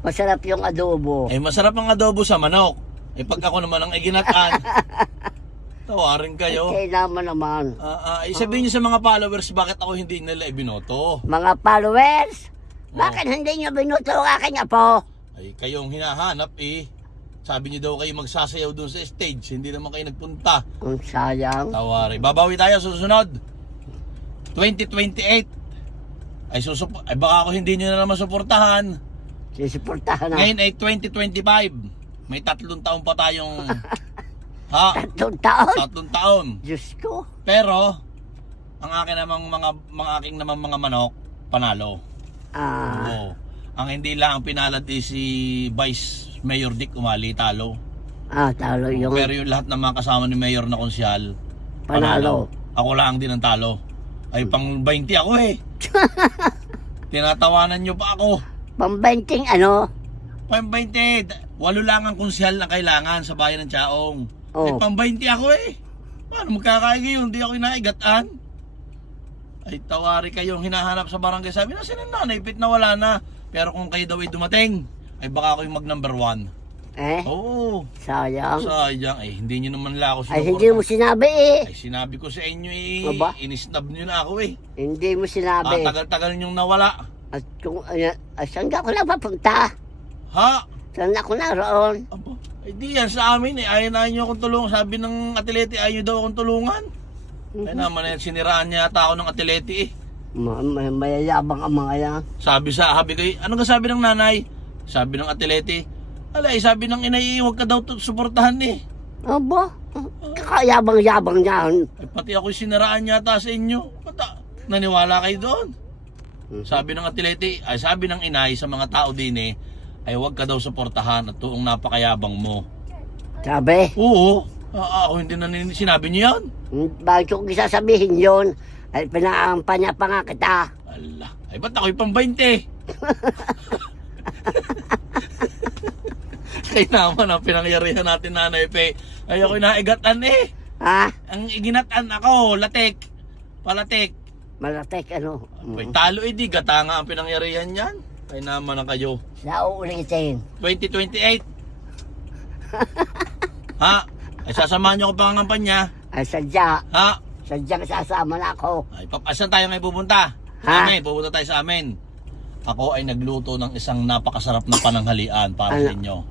Masarap yung adobo. Eh, masarap ang adobo sa manok. Eh, pag ako naman ang iginatan, tawarin kayo. Kailangan naman. Sabihin niyo sa mga followers, bakit ako hindi nila ibinoto? Mga followers, bakit hindi nyo binuto ang aking apo? Ay, kayong hinahanap eh. Sabi niyo daw kayo magsasayaw doon sa stage, hindi naman kayo nagpunta. Ang sayang. Tawari. Babawi tayo susunod. 2028. Ay, baka ako hindi niyo na naman suportahan. Sisuportahan na. Ngayon ay 2025. May 3 taon pa tayong... ha? 3 taon? 3 taon. Diyos ko. Pero, ang akin namang aking namang mga manok, panalo. Oo. Ang hindi lang ang pinalad is si Vice Mayor Dick Umali, talo. Talo yung... Pero yung lahat ng mga kasama ni Mayor na konsyal, Panalo. Ako lang din ang talo. Ay, pang 20 ako eh. Tinatawanan nyo pa ako. Pambenting ano? Pang 20. 8 lang ang konsyal na kailangan sa bayan ng Chaong. Ay, pang 20 ako eh. Paano magkakaigi yun? Hindi ako inaigatan. Ay, tawari kayong hinahanap sa barangay. Sabi na sila na, naipit na wala na. Pero kung kayo daw ay dumating, ay baka ako yung mag number 1. Oo. Sayang. Sayang. Ay, hindi nyo naman lang ako Ay, hindi mo sinabi eh. Ay, sinabi ko sa inyo eh. Aba? Inisnab nyo na ako eh. Hindi mo sinabi. Tagal-tagal nyong nawala. At kung, saan ka ko na papunta? Ha? Saan ako na roon? Aba, ay di yan sa amin eh. Ayaw na nyo akong tulungan. Sabi ng atlete, ayaw daw akong tulungan. Ay naman eh, siniraan niya ata ako ng atlete eh. Mayayabang ang mga yan. Sabi ko, ano ka sabi ng nanay? Sabi ng atlete, alay, sabi ng inay, huwag ka daw suportahan eh. Aba, kakayabang-yabang niyan. Ay, pati ako siniraan niya ata sa inyo. Naniwala kayo doon. Sabi ng atlete, ay sabi ng inay sa mga tao din eh, ay huwag ka daw suportahan at tuong napakayabang mo. Sabi? Oo. Ako hindi na sinabi niyo yan. Bakit ko sasabihin yun? Ay pinampanya pa nga kita. Ala, ay ba't ako'y pang 20? Kaya naman ang pinangyarihan natin nanay pe. Ay ako'y naigatan eh. Ha? Ang iginatan ako, latek. Palatek. Malatek ano? Ay talo eh di, gata nga ang pinangyarihan yan. Kaya naman na kayo. Sa uulitin. 2028. Ha? Ay sasamahan niyo ako pangangampanya. Ay sadya. Ha? Sadyang sasama na ako. Ay, saan tayo ngayon pupunta? Sa amin, pupunta tayo sa amin. Ako ay nagluto ng isang napakasarap na pananghalian para sa inyo.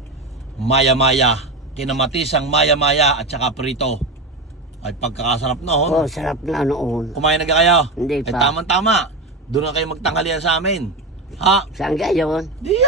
Maya-maya, kinamatisang maya-maya at saka prito. Ay, pagkakasarap noon. Sarap na noon. Kumain na kayo? Hindi Ay, pa. tama-tama. Doon na kayo magtanghalian sa amin. Ha? Saan gayon? Di